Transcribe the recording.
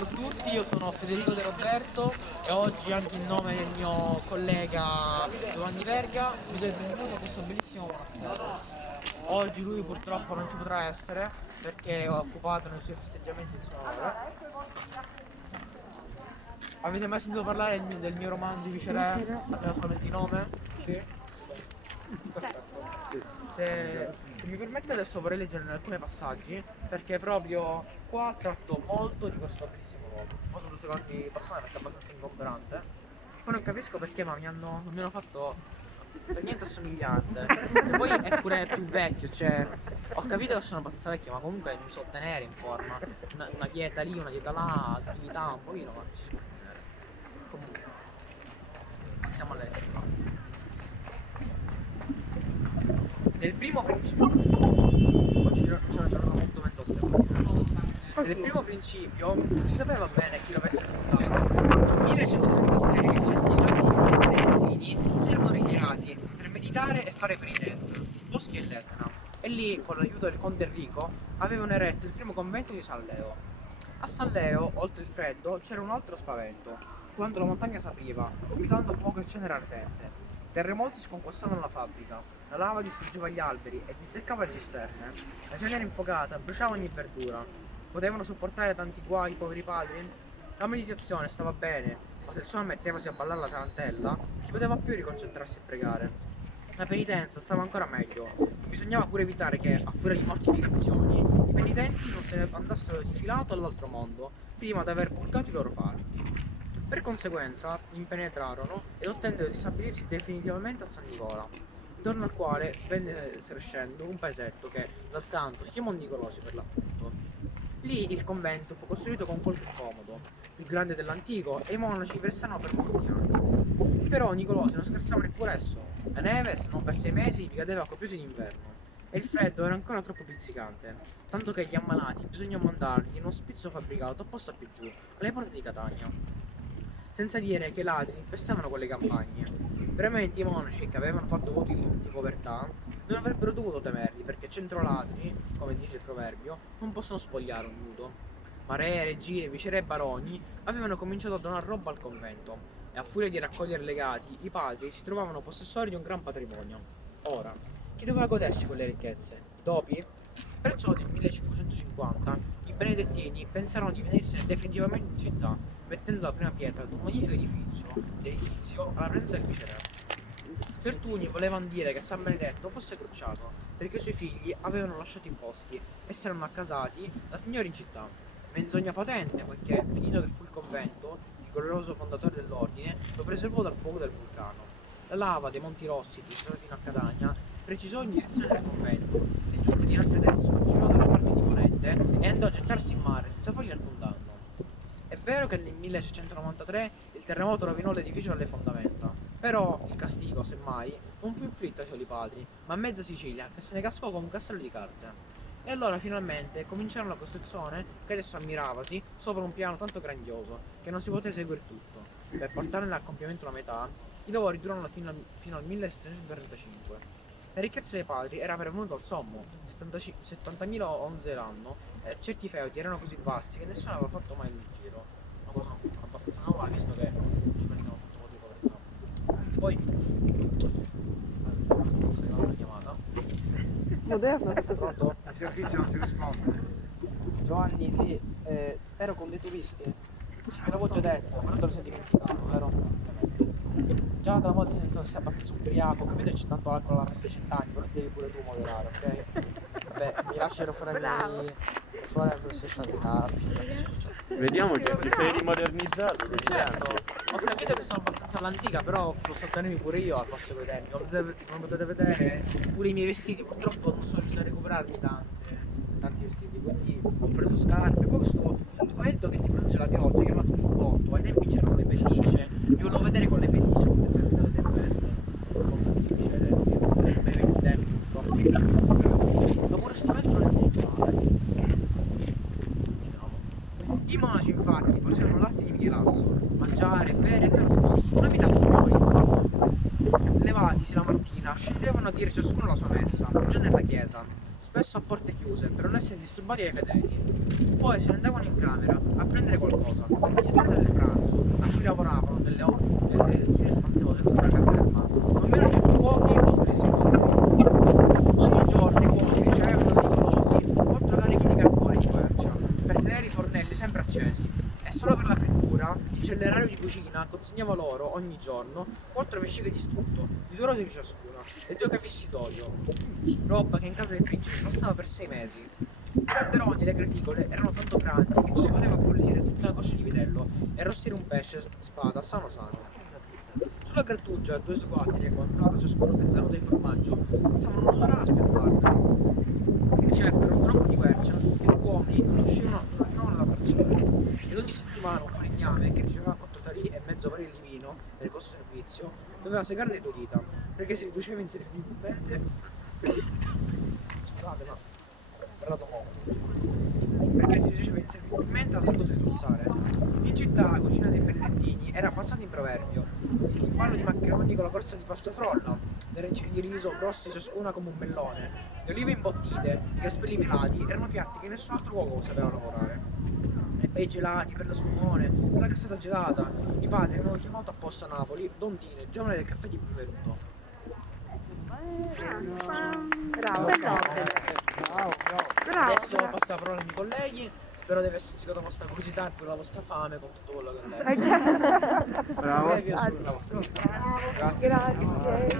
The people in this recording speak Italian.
Salve a tutti, io sono Federico De Roberto e oggi anche in nome del mio collega Giovanni Verga vi do il benvenuto a questo bellissimo monastero. Oggi lui purtroppo non ci potrà essere perché è occupato nei suoi festeggiamenti in sua onore. Avete mai sentito parlare del mio romanzo di Viceré? Abbiamo solamente di nome? Sì? Perfetto. Se mi permette adesso vorrei leggere alcuni passaggi perché proprio qua tratto molto di questo bellissimo luogo. Ho dovuto secondi passare perché è abbastanza ingombrante. Poi non capisco perché ma non mi hanno fatto per niente assomigliante. E poi è pure più vecchio, cioè ho capito che sono abbastanza vecchio, ma comunque mi so tenere in forma. Una dieta lì, una dieta là, attività un pochino, ma ci si può tenere. Comunque, passiamo alle letture. Nel primo principio oggi c'è una giornata molto ventosa, devo dire. Nel primo principio non si sapeva bene chi lo avesse fondato. Nel 1136 certi santi benedittini si erano ritirati per meditare e fare penitenza in boschi e l'Etna e lì, con l'aiuto del conte Enrico, avevano eretto il primo convento di San Leo. A San Leo, oltre il freddo, c'era un altro spavento, quando la montagna s'apriva, vomitando fuoco e cenere ardente. Terremoti sconquassavano la fabbrica, la lava distruggeva gli alberi e disseccava le cisterne. La cenere infuocata bruciava ogni verdura. Potevano sopportare tanti guai i poveri padri? La meditazione stava bene, ma se il suono mettevasi a ballare la tarantella, chi poteva più riconcentrarsi e pregare? La penitenza stava ancora meglio. Bisognava pure evitare che, a furia di mortificazioni, i penitenti non se ne andassero di filato all'altro mondo, prima di aver purgato i loro fardi. Per conseguenza, impenetrarono ed ottennero di stabilirsi definitivamente a San Nicola, intorno al quale venne crescendo un paesetto che, dal santo, si chiamò Nicolosi per l'appunto. Lì il convento fu costruito con qualche comodo, più grande dell'antico, e i monaci vi restarono per molti anni. Però Nicolosi non scherzava neppure esso. La neve, se non per 6 mesi, vi cadeva copiosa in inverno, e il freddo era ancora troppo pizzicante, tanto che gli ammalati bisognò mandarli in uno spizzo fabbricato apposta più giù, alle porte di Catania. Senza dire che i ladri infestavano quelle campagne. Veramente i monaci che avevano fatto voti di povertà non avrebbero dovuto temerli, perché centroladri, come dice il proverbio, non possono spogliare un nudo. Ma re, regine, viceré e baroni avevano cominciato a donare roba al convento, e a furia di raccogliere legati, i padri si trovavano possessori di un gran patrimonio. Ora, chi doveva godersi quelle ricchezze? I topi? Perciò nel 1550 i benedettini pensarono di venirsene definitivamente in città, mettendo la prima pietra ad un magnifico edificio alla presenza del viceré. Certuni volevano dire che San Benedetto fosse crucciato, perché i suoi figli avevano lasciato i boschi e si erano accasati da signori in città. Menzogna patente, poiché, finito che fu il convento, il glorioso fondatore dell'ordine lo preservò dal fuoco del vulcano. La lava dei Monti Rossi, discesa fino a Catania, precisò in direzione del convento, e giunto dinanzi ad esso, girò dalla parte di ponente e andò a gettarsi in mare senza fargli alcun danno. È vero che nel 1693 il terremoto rovinò l'edificio dalle fondamenta, però il castigo, semmai, non fu inflitto ai soli padri, ma a mezza Sicilia, che se ne cascò come un castello di carte. E allora finalmente cominciarono la costruzione, che adesso ammiravasi, sopra un piano tanto grandioso che non si poté eseguire tutto. Per portarne a compimento la metà, i lavori durarono fino al 1735. La ricchezza dei padri era pervenuta al sommo, 70.000 onze l'anno, e certi feudi erano così vasti che nessuno aveva fatto mai il giro. Una cosa abbastanza nuova, visto che tutti prendono tutto voto di povertà. Poi, seconda chiamata. Moderna questa qua. Pronto? Al servizio non si risponde. Giovanni, sì, ero con dei turisti. Ve l'avevo già detto, ma non te lo sei dimenticato, vero? Già da volta sento che sei abbastanza ubriaco, capito? C'è tanto alcol alla festa 100 anni, però devi pure tu moderare, ok? Vabbè, mi lascerò fuori la PlayStation di cazzo. Vediamo che ti sei rimodernizzato. Certo, ho capito che sono abbastanza all'antica, però posso ottenermi pure io al passo coi tempi. Come potete vedere, pure i miei vestiti purtroppo non sono riuscito a recuperarmi tanti vestiti, quindi ho preso scarpe. Poi questo duetto che ti produce la pioggia, che ho chiamato giubbotto, ai tempi c'erano le pellicce, io volevo vedere con le pellicce come prendere le tempeste. Molto difficile, nei vecchi tempi purtroppo. Dopo un strumento non è molto male. I monaci infatti facevano l'arte di Michelasso, mangiare, bere e bere a spasso, una vita signori, insomma. Levatisi la mattina, scendevano a dire ciascuno la sua messa, già nella chiesa, spesso a porte chiuse, per non essere disturbati dai fedeli. Poi se ne andavano in camera a prendere qualcosa, cosa. Le caselle pranzo a cui lavoravano delle cucine spaziose per una caserma non meno di cuochi o prigionieri. Ogni giorno i cuochi ricevevano dei golosi 8 carichi di carbone di quercia per tenere i fornelli sempre accesi e solo per la frittura il cellerario di cucina consegnava loro ogni giorno 4 vesciche di strutto, di 2 rose di ciascuna e 2 capissi d'olio, roba che in casa del principe passava per 6 mesi. I calderoni e le graticola erano tanto grandi che ci si poteva bollire tutta una coscia di vitello e arrostire un pesce spada sano sano. Sulla grattugia, 2 sguatteri con un lato ciascuno pezzato di formaggio stavano un'ora a spiattarli. Ricevettero un troppo di quercia e gli uomini non riuscivano ad avercene. Ed ogni settimana un falegname che riceveva 4 tarì e mezzo barile di vino per il costo servizio doveva segare le 2 dita perché si riduceva insensibilmente. Scusate, ma ho parlato molto. Perché si riduceva insensibilmente al tanto trittuzzare. In città la cucina dei benedettini era passata in proverbio. Il timballo di maccheroni con la corsa di pasta frolla, le rencine di riso grosse ciascuna come un mellone, le olive imbottite, i caspelli pelati erano piatti che nessun altro uomo sapeva lavorare. E bei gelati per lo spumone, per la cassata gelata, i padri avevano chiamato apposta a Napoli Don Tino, il giovane del caffè di benvenuto. Bravo. Bravo. Adesso passo la parola ai miei colleghi, spero di aver stuzzicato la vostra curiosità e pure la vostra fame con tutto quello che ho letto. Bravo. Vi assicuro la vostra vita. Grazie. Grazie.